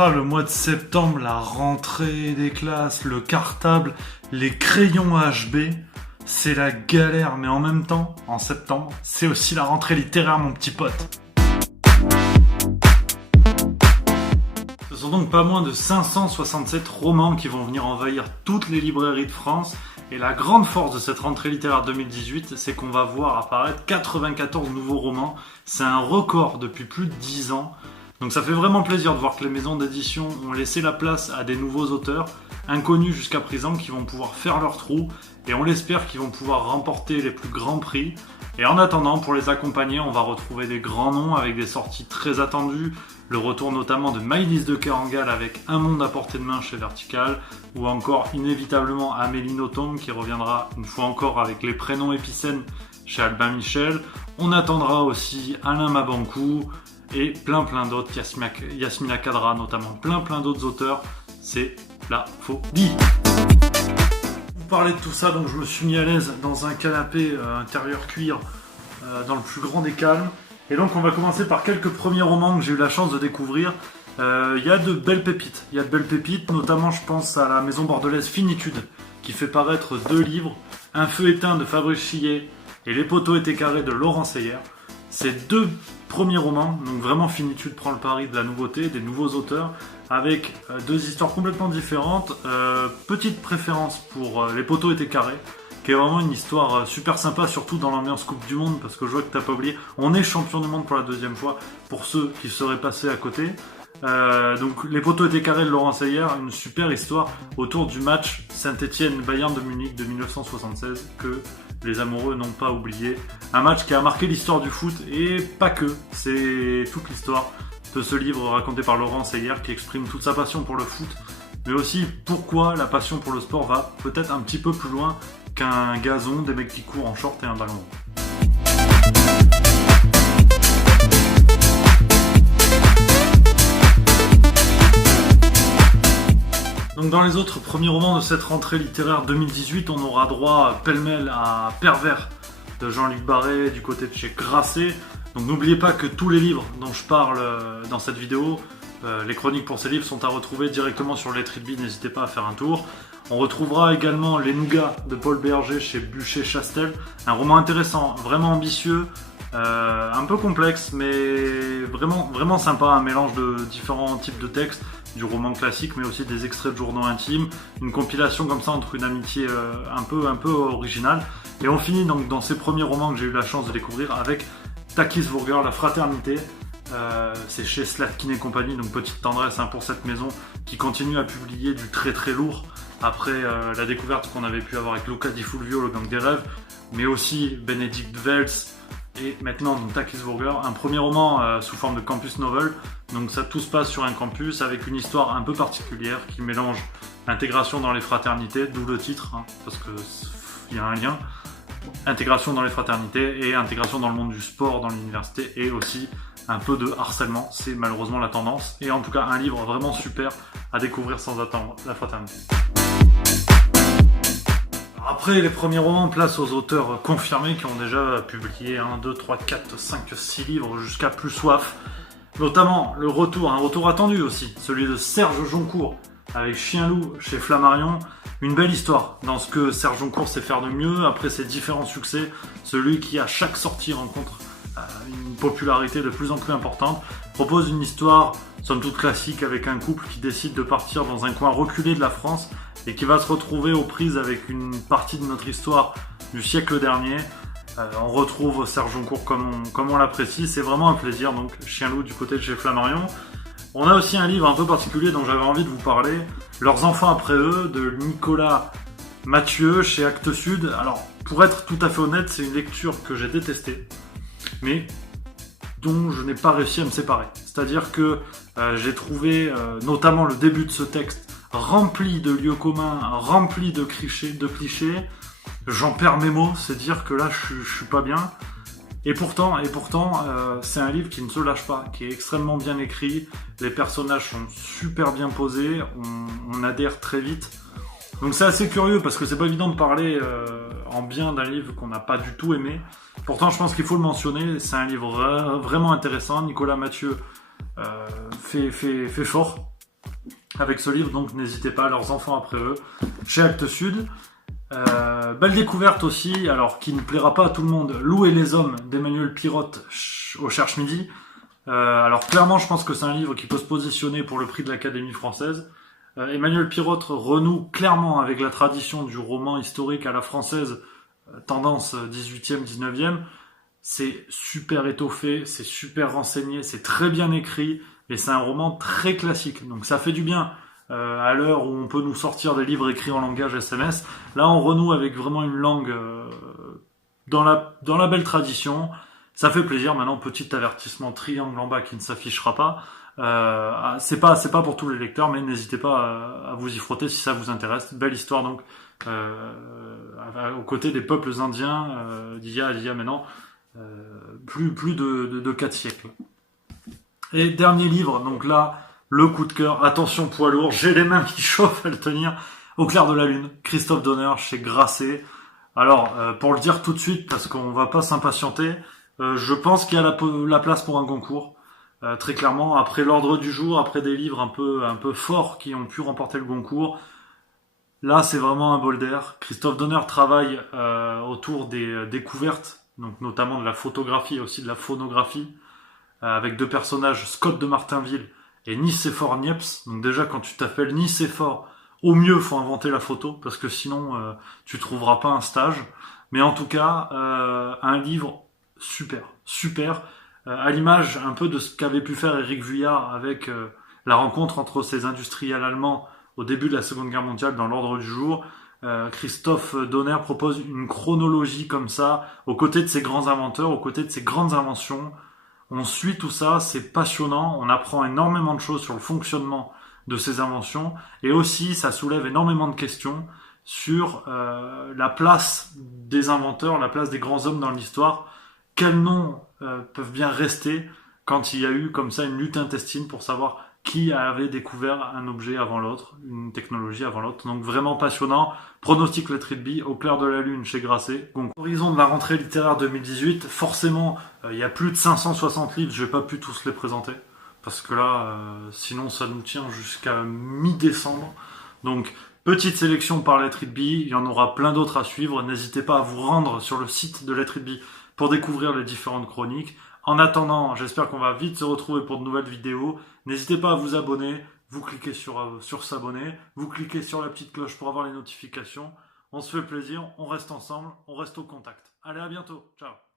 Ah, le mois de septembre, la rentrée des classes, le cartable, les crayons HB, c'est la galère, mais en même temps, en septembre, c'est aussi la rentrée littéraire, mon petit pote. Ce sont donc pas moins de 567 romans qui vont venir envahir toutes les librairies de France. Et la grande force de cette rentrée littéraire 2018, c'est qu'on va voir apparaître 94 nouveaux romans. C'est un record depuis plus de 10 ans. Donc ça fait vraiment plaisir de voir que les maisons d'édition ont laissé la place à des nouveaux auteurs, inconnus jusqu'à présent, qui vont pouvoir faire leur trou. Et on l'espère qu'ils vont pouvoir remporter les plus grands prix. Et en attendant, pour les accompagner, on va retrouver des grands noms avec des sorties très attendues. Le retour notamment de Maëlys de Kerangal avec Un monde à portée de main chez Vertical, ou encore inévitablement Amélie Nothomb qui reviendra une fois encore avec Les prénoms épicènes chez Albin Michel. On attendra aussi Alain Mabankou et plein d'autres, Yasmina Khadra notamment, plein d'autres auteurs. C'est la folie. Vous parlez de tout ça, donc je me suis mis à l'aise dans un canapé intérieur cuir dans le plus grand des calmes. Et donc on va commencer par quelques premiers romans que j'ai eu la chance de découvrir. Il y a de belles pépites, notamment je pense à la maison bordelaise Finitude, qui fait paraître 2 livres, Un feu éteint de Fabrice Chillet et Les poteaux étaient carrés de Laurent Seyer. Ces 2 premiers romans, donc vraiment Finitude prend le pari de la nouveauté, des nouveaux auteurs, avec 2 histoires complètement différentes. Petite préférence pour Les poteaux étaient carrés, qui est vraiment une histoire super sympa, surtout dans l'ambiance Coupe du Monde, parce que je vois que t'as pas oublié, on est champion du monde pour la 2e fois, pour ceux qui seraient passés à côté. Donc Les poteaux étaient carrés de Laurent Seyer, une super histoire autour du match Saint-Étienne-Bayern de Munich de 1976, que les amoureux n'ont pas oublié. Un match qui a marqué l'histoire du foot, et pas que, c'est toute l'histoire de ce livre raconté par Laurent Seyer, qui exprime toute sa passion pour le foot, mais aussi pourquoi la passion pour le sport va peut-être un petit peu plus loin qu'un gazon, des mecs qui courent en short et un ballon. Donc dans les autres premiers romans de cette rentrée littéraire 2018, on aura droit pêle-mêle à Pervers de Jean-Luc Barré du côté de chez Grasset. Donc n'oubliez pas que tous les livres dont je parle dans cette vidéo, les chroniques pour ces livres sont à retrouver directement sur Let's Read Bee, n'hésitez pas à faire un tour. On retrouvera également Les Nougats de Paul Berger chez Buchet-Chastel, un roman intéressant, vraiment ambitieux, un peu complexe, mais vraiment sympa, un mélange de différents types de textes, du roman classique, mais aussi des extraits de journaux intimes, une compilation comme ça entre une amitié un peu originale. Et on finit donc dans ces premiers romans que j'ai eu la chance de découvrir avec Takis Burger, La Fraternité. C'est chez Slatkin et compagnie, donc petite tendresse pour cette maison qui continue à publier du très lourd après la découverte qu'on avait pu avoir avec Luca Di Fulvio, Le Gang des Rêves, mais aussi Benedict Wells et maintenant donc Takis Burger, un premier roman sous forme de campus novel. Donc ça tout se passe sur un campus avec une histoire un peu particulière qui mélange l'intégration dans les fraternités, d'où le titre, parce qu'il y a un lien. Intégration dans les fraternités et intégration dans le monde du sport, dans l'université, et aussi un peu de harcèlement, c'est malheureusement la tendance. Et en tout cas un livre vraiment super à découvrir sans attendre, La Fraternité. Après les premiers romans, place aux auteurs confirmés qui ont déjà publié 1, 2, 3, 4, 5, 6 livres jusqu'à plus soif. Notamment un retour attendu aussi, celui de Serge Joncourt avec Chien-Loup chez Flammarion. Une belle histoire dans ce que Serge Joncourt sait faire de mieux après ses différents succès. Celui qui à chaque sortie rencontre une popularité de plus en plus importante, propose une histoire somme toute classique avec un couple qui décide de partir dans un coin reculé de la France et qui va se retrouver aux prises avec une partie de notre histoire du siècle dernier. On retrouve Serge Joncourt comme on l'apprécie, c'est vraiment un plaisir. Donc Chien-Loup du côté de chez Flammarion. On a aussi un livre un peu particulier dont j'avais envie de vous parler, Leurs enfants après eux, de Nicolas Mathieu chez Actes Sud. Alors, pour être tout à fait honnête, c'est une lecture que j'ai détestée, mais dont je n'ai pas réussi à me séparer. C'est-à-dire que j'ai trouvé notamment le début de ce texte rempli de lieux communs, rempli de clichés. J'en perds mes mots, c'est dire que là je suis pas bien. Et pourtant, c'est un livre qui ne se lâche pas, qui est extrêmement bien écrit. Les personnages sont super bien posés, on adhère très vite. Donc c'est assez curieux parce que c'est pas évident de parler en bien d'un livre qu'on n'a pas du tout aimé. Pourtant, je pense qu'il faut le mentionner, c'est un livre vraiment intéressant. Nicolas Mathieu fait fort avec ce livre, donc n'hésitez pas, leurs enfants après eux, chez Actes Sud. Belle découverte aussi, alors qui ne plaira pas à tout le monde, Lou et les hommes d'Emmanuel Pirotte au Cherche Midi. Alors clairement, je pense que c'est un livre qui peut se positionner pour le prix de l'Académie française. Emmanuel Pirotte renoue clairement avec la tradition du roman historique à la française, tendance 18e, 19e. C'est super étoffé, c'est super renseigné, c'est très bien écrit, et c'est un roman très classique. Donc ça fait du bien. À l'heure où on peut nous sortir des livres écrits en langage SMS, là on renoue avec vraiment une langue dans la belle tradition. Ça fait plaisir. Maintenant, petit avertissement, triangle en bas qui ne s'affichera pas. C'est pas pour tous les lecteurs, mais n'hésitez pas à vous y frotter si ça vous intéresse. Belle histoire donc aux côtés des peuples indiens d'il y a maintenant plus de 4 siècles. Et dernier livre, donc là, le coup de cœur, attention poids lourd, j'ai les mains qui chauffent à le tenir, Au clair de la lune, Christophe Donner chez Grasset. Alors, pour le dire tout de suite, parce qu'on va pas s'impatienter, je pense qu'il y a la place pour un concours. Très clairement, après l'ordre du jour, après des livres un peu forts qui ont pu remporter le concours, là c'est vraiment un bol d'air. Christophe Donner travaille autour des découvertes, donc notamment de la photographie et aussi de la phonographie, avec 2 personnages, Scott de Martinville et Nicéphore Niepce. Donc déjà, quand tu t'appelles Nicéphore, au mieux faut inventer la photo, parce que sinon tu trouveras pas un stage. Mais en tout cas, un livre super, à l'image un peu de ce qu'avait pu faire Éric Vuillard avec la rencontre entre ces industriels allemands au début de la Seconde Guerre mondiale dans l'ordre du jour. Christophe Donner propose une chronologie comme ça, aux côtés de ces grands inventeurs, aux côtés de ces grandes inventions. On suit tout ça, c'est passionnant, on apprend énormément de choses sur le fonctionnement de ces inventions, et aussi ça soulève énormément de questions sur la place des inventeurs, la place des grands hommes dans l'histoire. Quels noms peuvent bien rester quand il y a eu comme ça une lutte intestine pour savoir qui avait découvert un objet avant l'autre, une technologie avant l'autre. Donc vraiment passionnant. Pronostic Let It Be, Au clair de la lune chez Grasset. Donc horizon de la rentrée littéraire 2018, forcément il y a plus de 560 livres, je vais pas pu tous les présenter, parce que là sinon ça nous tient jusqu'à mi-décembre. Donc petite sélection par Let It Be, il y en aura plein d'autres à suivre. N'hésitez pas à vous rendre sur le site de Let It Be pour découvrir les différentes chroniques. En attendant, j'espère qu'on va vite se retrouver pour de nouvelles vidéos. N'hésitez pas à vous abonner, vous cliquez sur s'abonner, vous cliquez sur la petite cloche pour avoir les notifications. On se fait plaisir, on reste ensemble, on reste au contact. Allez, à bientôt, ciao.